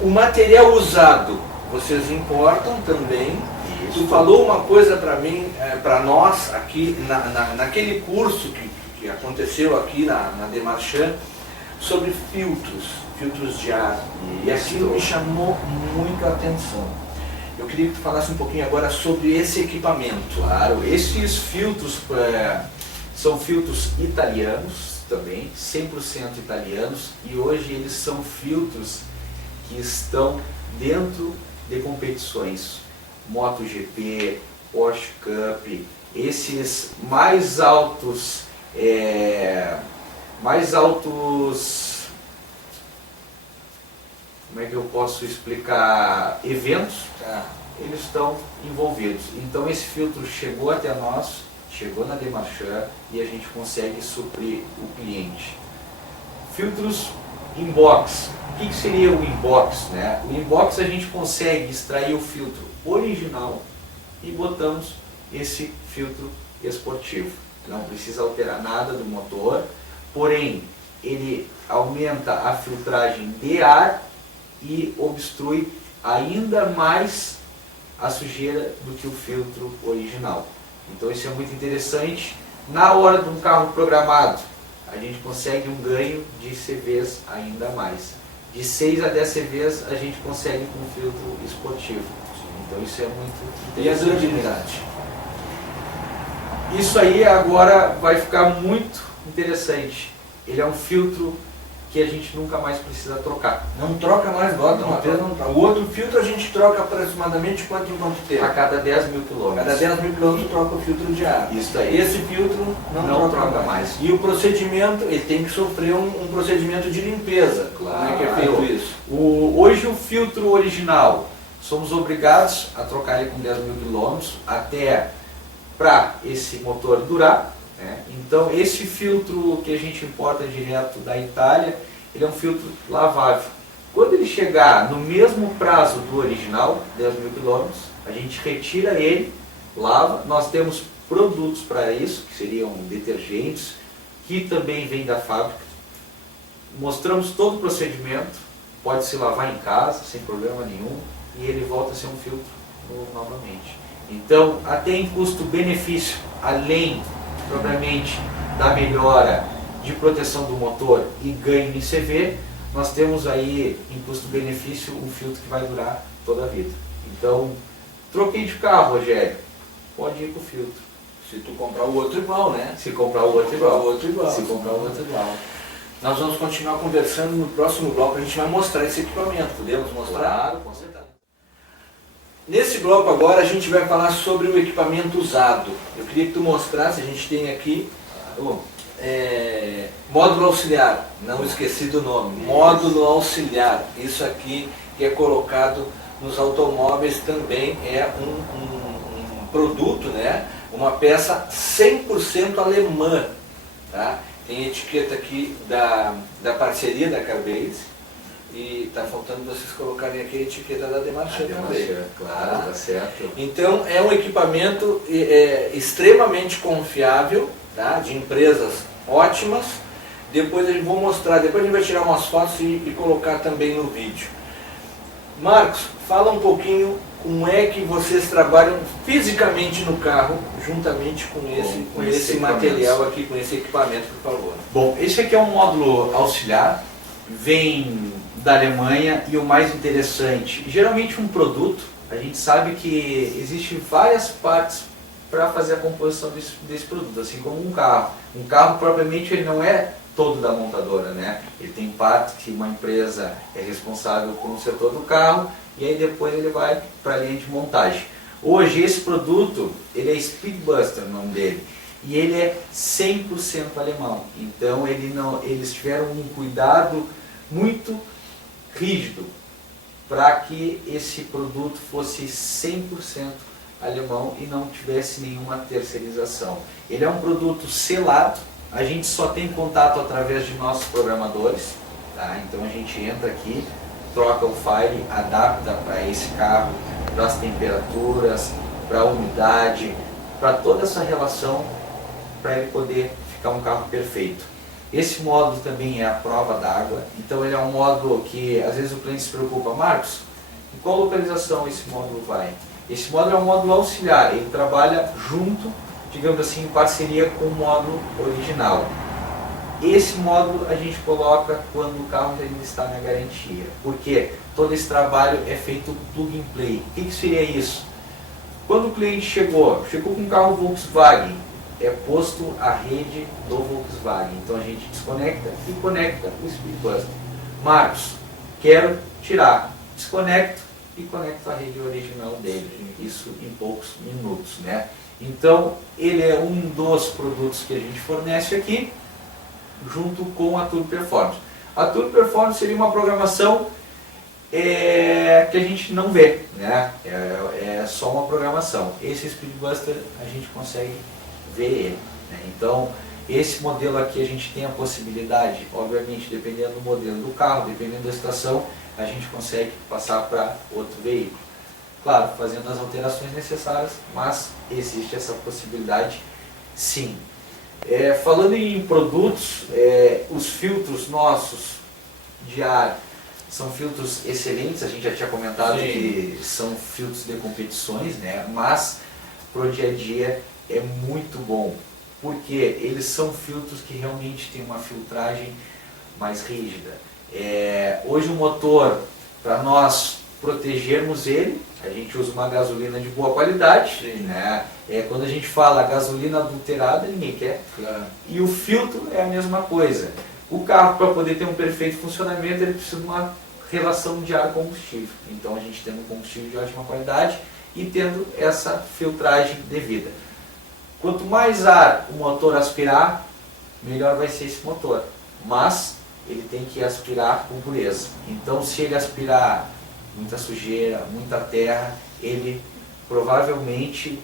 O material usado, vocês importam também. Isso. Tu falou uma coisa para mim, para nós aqui naquele curso que aconteceu aqui na Demarchand sobre filtros de ar. E aquilo me chamou muito a atenção. Eu queria que tu falasse um pouquinho agora sobre esse equipamento. Claro, esses filtros são filtros italianos também, 100% italianos, e hoje eles são filtros que estão dentro de competições, MotoGP, Porsche Cup, esses mais altos, como é que eu posso explicar, eventos, eles estão envolvidos. Então esse filtro chegou até nós, chegou na Demarchand e a gente consegue suprir o cliente. Filtros inbox. O que seria o inbox, né? O inbox a gente consegue extrair o filtro original e botamos esse filtro esportivo. Não precisa alterar nada do motor, porém ele aumenta a filtragem de ar e obstrui ainda mais a sujeira do que o filtro original. Então isso é muito interessante. Na hora de um carro programado, a gente consegue um ganho de CVs ainda mais. De 6 a 10 CVs a gente consegue com o filtro esportivo. Então isso é muito interessante. E a durabilidade? Isso aí agora vai ficar muito interessante. Ele é um filtro que a gente nunca mais precisa trocar. Não troca mais, bota uma vez, não troca. O outro filtro a gente troca aproximadamente quanto em quanto tempo? A cada 10 mil quilômetros. Cada 10 mil quilômetros troca o filtro de ar. Isso aí. Esse filtro não troca mais. E o procedimento, ele tem que sofrer um procedimento de limpeza. Claro. Como é que é feito isso? Hoje o filtro original, somos obrigados a trocar ele com 10 mil quilômetros até para esse motor durar. Então esse filtro que a gente importa direto da Itália, ele é um filtro lavável. Quando ele chegar no mesmo prazo do original, 10 mil quilômetros, a gente retira ele, lava. Nós temos produtos para isso, que seriam detergentes, que também vêm da fábrica. Mostramos todo o procedimento, pode se lavar em casa, sem problema nenhum, e ele volta a ser um filtro novo novamente. Então, até em custo-benefício, além propriamente da melhora de proteção do motor e ganho em CV, nós temos aí em custo-benefício um filtro que vai durar toda a vida. Então, troquei de carro, Rogério, pode ir com o filtro. Se tu comprar o outro igual, né? Se comprar o outro igual. Se comprar o outro igual. Nós vamos continuar conversando no próximo bloco, a gente vai mostrar esse equipamento, podemos mostrar? Claro, com certeza. Nesse bloco agora a gente vai falar sobre o equipamento usado. Eu queria que tu mostrasse, a gente tem aqui módulo auxiliar, não esqueci do nome, módulo auxiliar. Isso aqui que é colocado nos automóveis também é um produto, né? Uma peça 100% alemã. Tá? Tem etiqueta aqui da parceria da Carbase. E está faltando vocês colocarem aqui a etiqueta da Demarchand também. Claro, tá certo. Então é um equipamento extremamente confiável, tá? De empresas ótimas. Depois eu vou mostrar, depois a gente vai tirar umas fotos e colocar também no vídeo. Marcos, fala um pouquinho como é que vocês trabalham fisicamente no carro, juntamente com esse material aqui, com esse equipamento que tu falou. Bom, esse aqui é um módulo auxiliar, vem da Alemanha, e o mais interessante, geralmente um produto, a gente sabe que existem várias partes para fazer a composição desse produto, assim como um carro. Um carro propriamente ele não é todo da montadora, né? Ele tem parte que uma empresa é responsável por um setor do carro e aí depois ele vai para a linha de montagem. Hoje esse produto, ele é Speedbuster, o nome dele, e ele é 100% alemão. Então eles tiveram um cuidado muito rígido para que esse produto fosse 100% alemão e não tivesse nenhuma terceirização. Ele é um produto selado, a gente só tem contato através de nossos programadores, tá? Então a gente entra aqui, troca o file, adapta para esse carro, para as temperaturas, para a umidade, para toda essa relação, para ele poder ficar um carro perfeito. Esse módulo também é a prova d'água, então ele é um módulo que às vezes o cliente se preocupa, Marcos, em qual localização esse módulo vai? Esse módulo é um módulo auxiliar, ele trabalha junto, digamos assim, em parceria com o módulo original. Esse módulo a gente coloca quando o carro ainda está na garantia, porque todo esse trabalho é feito plug and play. O que seria isso? Quando o cliente chegou com um carro Volkswagen, é posto a rede do Volkswagen. Então a gente desconecta e conecta o Speedbuster. Marcos, quero tirar, desconecto e conecto a rede original dele. Isso em poucos minutos, né? Então ele é um dos produtos que a gente fornece aqui, junto com a Turbo Performance. A Turbo Performance seria uma programação que a gente não vê, né? É só uma programação. Esse Speedbuster a gente consegue ver ele, né? Então esse modelo aqui a gente tem a possibilidade, obviamente dependendo do modelo do carro, dependendo da estação, a gente consegue passar para outro veículo. Claro, fazendo as alterações necessárias, mas existe essa possibilidade sim. Falando em produtos, os filtros nossos de ar são filtros excelentes, a gente já tinha comentado sim, que são filtros de competições, né? Mas para o dia a dia é muito bom, porque eles são filtros que realmente têm uma filtragem mais rígida. Hoje o motor, para nós protegermos ele, a gente usa uma gasolina de boa qualidade, né? Quando a gente fala gasolina adulterada, ninguém quer. Claro. E o filtro é a mesma coisa. O carro, para poder ter um perfeito funcionamento, ele precisa de uma relação de ar-combustível. Então a gente tendo um combustível de ótima qualidade e tendo essa filtragem devida. Quanto mais ar o motor aspirar, melhor vai ser esse motor. Mas ele tem que aspirar com pureza. Então se ele aspirar muita sujeira, muita terra, ele provavelmente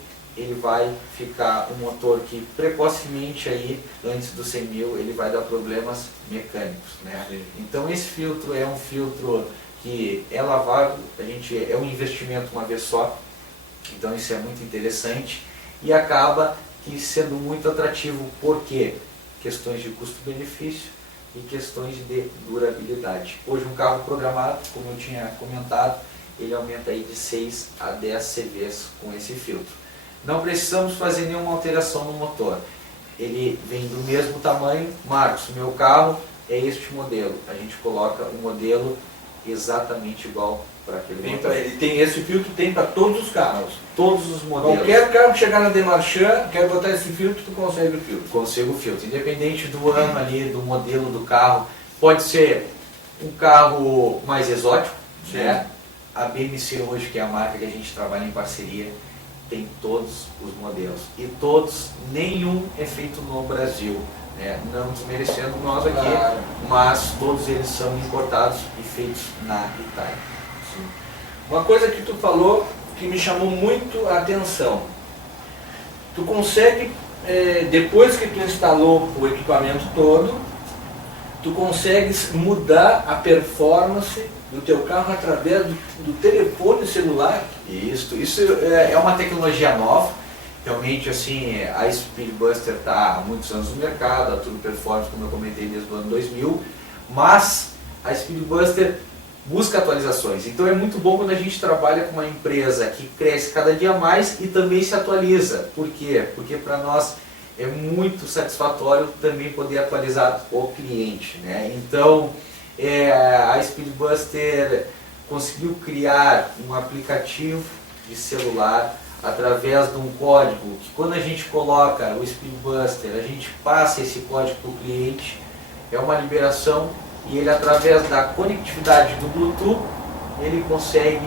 vai ficar um motor que precocemente aí, antes dos 100 mil, ele vai dar problemas mecânicos, né? Então esse filtro é um filtro que é lavável, é um investimento uma vez só, então isso é muito interessante e acaba que sendo muito atrativo, porque questões de custo-benefício e questões de durabilidade. Hoje um carro programado, como eu tinha comentado, ele aumenta aí de 6 a 10 CVs com esse filtro. Não precisamos fazer nenhuma alteração no motor. Ele vem do mesmo tamanho. Marcos, meu carro é este modelo. A gente coloca o modelo exatamente igual para aquele motor. Ele tem esse filtro, tem para todos os carros. Todos os modelos. Qualquer carro que chegar na Demarchand, quer botar esse filtro, tu consegue o filtro. Consigo o filtro. Independente do ano ali, do modelo do carro. Pode ser um carro mais exótico, né? A BMC hoje, que é a marca que a gente trabalha em parceria, tem todos os modelos. E todos, nenhum é feito no Brasil, né? Não desmerecendo nós aqui, Claro. mas todos eles são importados e feitos na Itália. Sim. Uma coisa que tu falou que me chamou muito a atenção. Tu consegue, depois que tu instalou o equipamento todo, tu consegues mudar a performance do teu carro através do telefone celular? Isso é uma tecnologia nova. Realmente, assim, a Speedbuster está há muitos anos no mercado, a Turbo Performance, como eu comentei, desde o ano 2000, mas a Speedbuster busca atualizações. Então é muito bom quando a gente trabalha com uma empresa que cresce cada dia mais e também se atualiza. Por quê? Porque para nós é muito satisfatório também poder atualizar o cliente, né? Então a Speedbuster conseguiu criar um aplicativo de celular através de um código que, quando a gente coloca o Speedbuster, a gente passa esse código para o cliente, é uma liberação, e ele, através da conectividade do Bluetooth, ele consegue,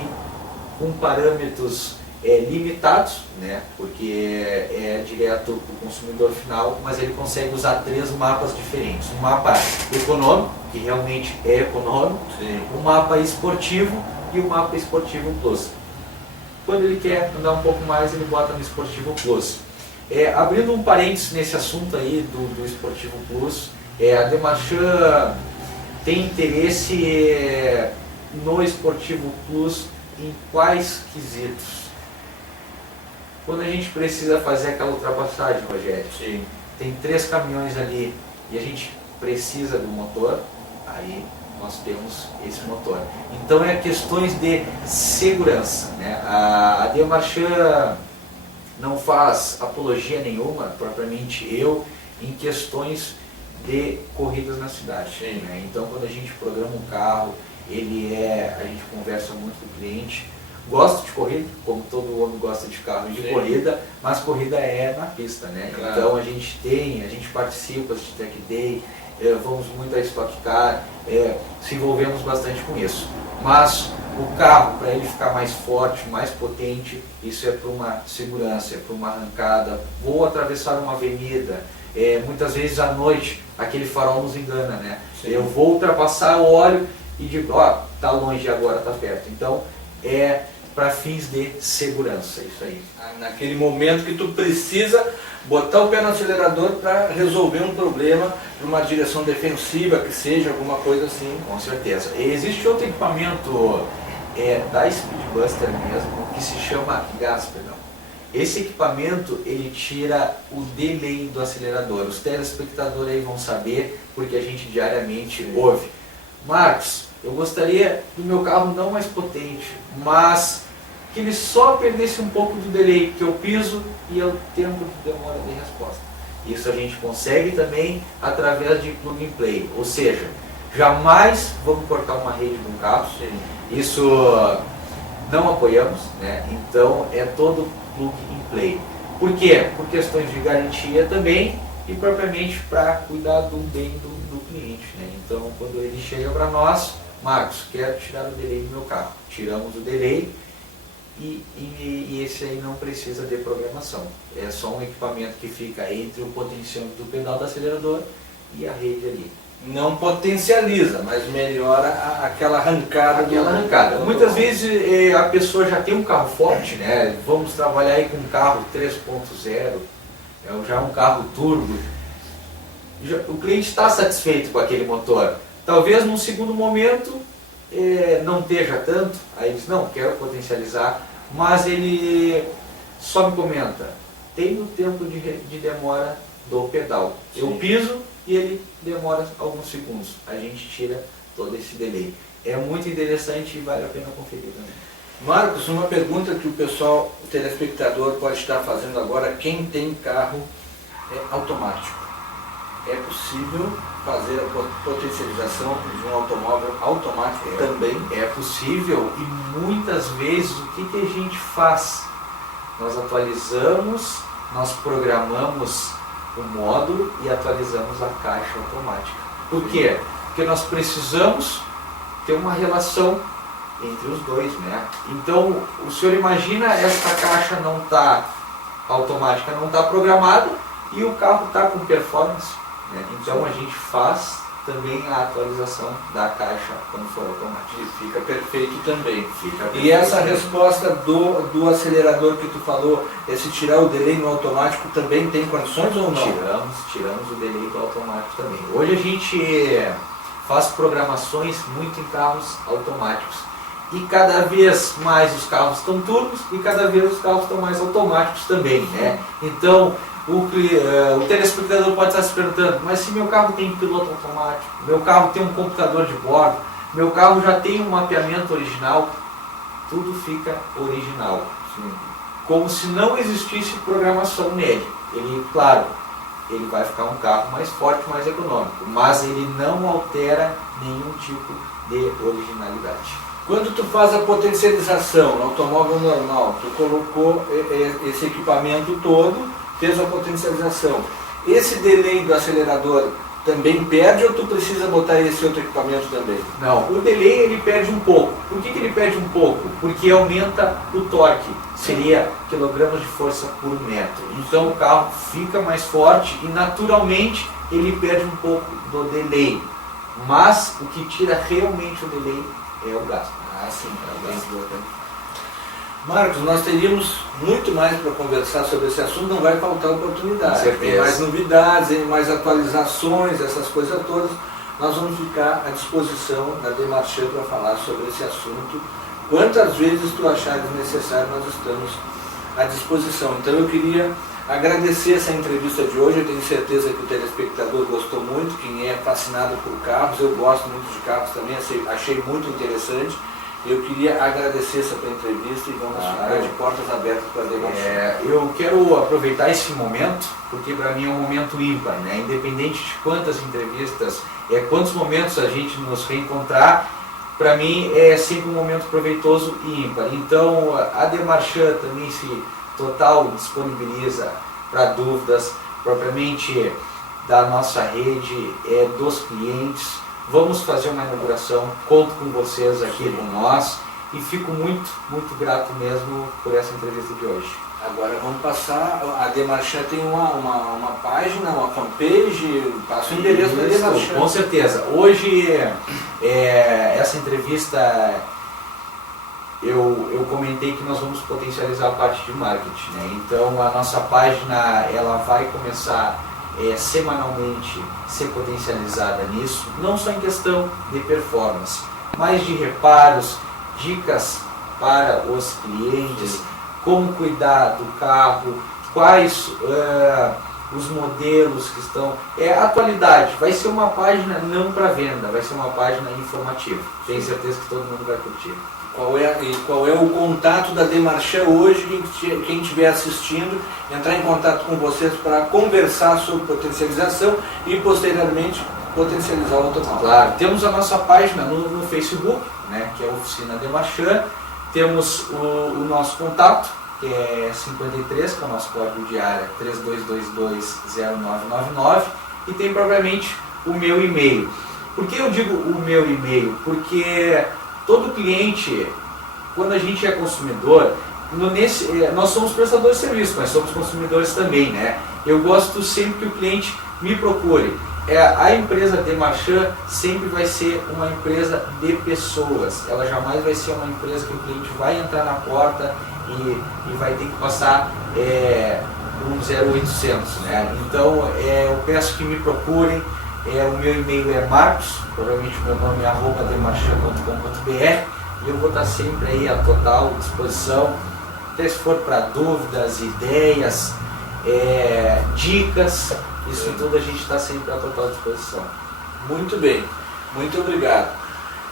com parâmetros limitados, né, porque é direto para o consumidor final, mas ele consegue usar 3 mapas diferentes. Um mapa econômico, que realmente é econômico, sim, um mapa esportivo e um mapa esportivo plus. Quando ele quer andar um pouco mais, ele bota no esportivo plus. Abrindo um parênteses nesse assunto aí do esportivo plus, a Demarchand tem interesse no esportivo plus em quais quesitos? Quando a gente precisa fazer aquela ultrapassagem, Rogério, sim, tem 3 caminhões ali e a gente precisa do motor, aí nós temos esse motor. Então é questões de segurança, né? A Demarchand não faz apologia nenhuma, propriamente eu, em questões de corridas na cidade, né? Então quando a gente programa um carro, a gente conversa muito com o cliente. Gosto de corrida, como todo homem gosta de carro e de corrida, mas corrida é na pista, né? Claro. Então a gente participa de Track Day, vamos muito a Stock Car, se envolvemos bastante com isso. Mas o carro, para ele ficar mais forte, mais potente, isso é para uma segurança, é para uma arrancada. Vou atravessar uma avenida, muitas vezes à noite, aquele farol nos engana, né? Sim. Eu vou ultrapassar, olho e digo, ó, tá longe, agora tá perto. Então para fins de segurança, isso aí. Naquele momento que tu precisa botar o pé no acelerador para resolver um problema numa direção defensiva, que seja alguma coisa assim. Com certeza. Existe outro equipamento da Speedbuster mesmo, que se chama Gaspedal. Esse equipamento, ele tira o delay do acelerador. Os telespectadores aí vão saber, porque a gente diariamente ouve. Marcos, eu gostaria do meu carro não mais potente, mas que ele só perdesse um pouco do delay, que eu piso e é o tempo de demora de resposta. Isso a gente consegue também através de plug and play, ou seja, jamais vamos cortar uma rede de um carro. Sim. Isso não apoiamos, né? Então é todo plug and play. Por quê? Por questões de garantia também e propriamente para cuidar do bem do cliente, né? Então quando ele chega para nós, Marcos, quero tirar o delay do meu carro. Tiramos o delay e esse aí não precisa de programação. É só um equipamento que fica entre o potenciômetro do pedal do acelerador e a rede ali. Não potencializa, mas melhora aquela arrancada. Muitas vezes a pessoa já tem um carro forte, né? Vamos trabalhar aí com um carro 3.0, já um carro turbo. O cliente está satisfeito com aquele motor. Talvez num segundo momento não esteja tanto, aí ele diz, não, quero potencializar, mas ele só me comenta, tem o tempo de demora do pedal. Sim. Eu piso e ele demora alguns segundos, a gente tira todo esse delay. É muito interessante e vale a pena conferir também. Marcos, uma pergunta que o pessoal, o telespectador, pode estar fazendo agora, quem tem carro automático. É possível fazer a potencialização de um automóvel automático também? É possível, e muitas vezes o que a gente faz? Nós atualizamos, nós programamos o módulo e atualizamos a caixa automática. Por quê? Porque nós precisamos ter uma relação entre os dois, né? Então, o senhor imagina, esta caixa não está automática, não está programada e o carro está com performance. Então a gente faz também a atualização da caixa quando for automático. E fica perfeito também. E essa resposta do acelerador que tu falou, esse tirar o delay no automático também tem condições ou não? Tiramos o delay do automático também. Hoje a gente faz programações muito em carros automáticos. E cada vez mais os carros estão turbos e cada vez os carros estão mais automáticos também, né? Então o telespectador pode estar se perguntando, mas se meu carro tem piloto automático, meu carro tem um computador de bordo, meu carro já tem um mapeamento original, tudo fica original. Sim. Como se não existisse programação nele. Ele, claro, ele vai ficar um carro mais forte, mais econômico, mas ele não altera nenhum tipo de originalidade. Quando tu faz a potencialização no automóvel normal, tu colocou esse equipamento todo, fez a potencialização. Esse delay do acelerador também perde ou tu precisa botar esse outro equipamento também? Não, o delay ele perde um pouco. Por que ele perde um pouco? Porque aumenta o torque, seria quilogramas de força por metro. Então o carro fica mais forte e naturalmente ele perde um pouco do delay. Mas o que tira realmente o delay é o gasto. Ah, sim, é o gasto. Marcos, nós teríamos muito mais para conversar sobre esse assunto, não vai faltar oportunidade. Com certeza. Tem mais novidades, mais atualizações, essas coisas todas. Nós vamos ficar à disposição da Demarchand para falar sobre esse assunto. Quantas vezes tu achares necessário, nós estamos à disposição. Então eu queria agradecer essa entrevista de hoje, eu tenho certeza que o telespectador gostou muito, quem é fascinado por carros, eu gosto muito de carros também, achei muito interessante. Eu queria agradecer essa tua entrevista e vamos ficar de portas abertas para a Demarchand. Eu quero aproveitar esse momento, porque para mim é um momento ímpar, né? Independente de quantas entrevistas, quantos momentos a gente nos reencontrar, para mim é sempre um momento proveitoso e ímpar. Então a Demarchand também se total disponibiliza para dúvidas propriamente da nossa rede, dos clientes. Vamos fazer uma inauguração, conto com vocês aqui com nós e fico muito, muito grato mesmo por essa entrevista de hoje. Agora vamos passar, a Demarchand tem uma página, uma fanpage, passa o endereço da Demarchand. Com certeza. Hoje, essa entrevista, eu comentei que nós vamos potencializar a parte de marketing, né? Então a nossa página ela vai começar semanalmente ser potencializada nisso, não só em questão de performance, mas de reparos, dicas para os clientes, como cuidar do carro, quais os modelos que estão. Atualidade, vai ser uma página não para venda, vai ser uma página informativa. Tenho certeza que todo mundo vai curtir. Qual é o contato da Demarchand hoje, quem estiver assistindo, entrar em contato com vocês para conversar sobre potencialização e posteriormente potencializar o automóvel? Claro, temos a nossa página no Facebook, né, que é a Oficina Demarchand, temos o nosso contato, que é 53, que é o nosso código de área 32220999, e tem propriamente o meu e-mail. Por que eu digo o meu e-mail? Porque todo cliente, quando a gente é consumidor, nós somos prestadores de serviço, mas somos consumidores também, né? Eu gosto sempre que o cliente me procure. A empresa Demarchand sempre vai ser uma empresa de pessoas. Ela jamais vai ser uma empresa que o cliente vai entrar na porta e vai ter que passar um 0800, né? Então eu peço que me procurem. O meu e-mail é Marcos, provavelmente o meu nome é @demarchand.com.br, e eu vou estar sempre aí à total disposição, até se for para dúvidas, ideias, dicas, isso tudo a gente está sempre à total disposição. Muito bem, muito obrigado.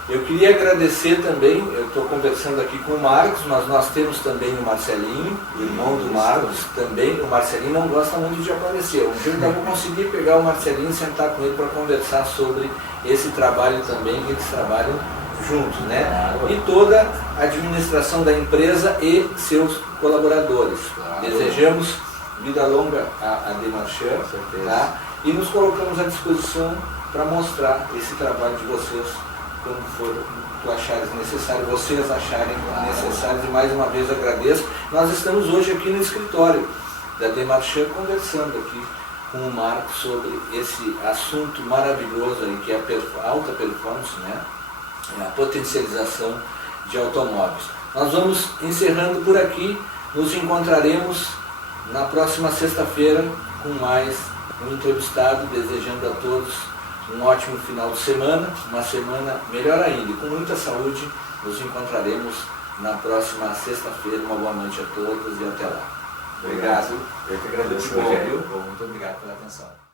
Eu queria agradecer também, eu estou conversando aqui com o Marcos, mas nós temos também o Marcelinho, irmão do Marcos, também. O Marcelinho não gosta muito de aparecer. Um dia eu ainda vou conseguir pegar o Marcelinho e sentar com ele para conversar sobre esse trabalho também, que eles trabalham juntos, né? Claro. E toda a administração da empresa e seus colaboradores. Claro. Desejamos vida longa a Demarchand, tá? E nos colocamos à disposição para mostrar esse trabalho de vocês, quando for tu achares necessário, vocês acharem necessários, e mais uma vez agradeço. Nós estamos hoje aqui no escritório da Demarchand conversando aqui com o Marcos sobre esse assunto maravilhoso aí, que é a alta performance, né? A potencialização de automóveis. Nós vamos encerrando por aqui, nos encontraremos na próxima sexta-feira com mais um entrevistado, desejando a todos um ótimo final de semana, uma semana melhor ainda, e com muita saúde. Nos encontraremos na próxima sexta-feira. Uma boa noite a todos e até lá. Obrigado. Eu que agradeço, Muito bom, Rogério. viu? Muito obrigado pela atenção.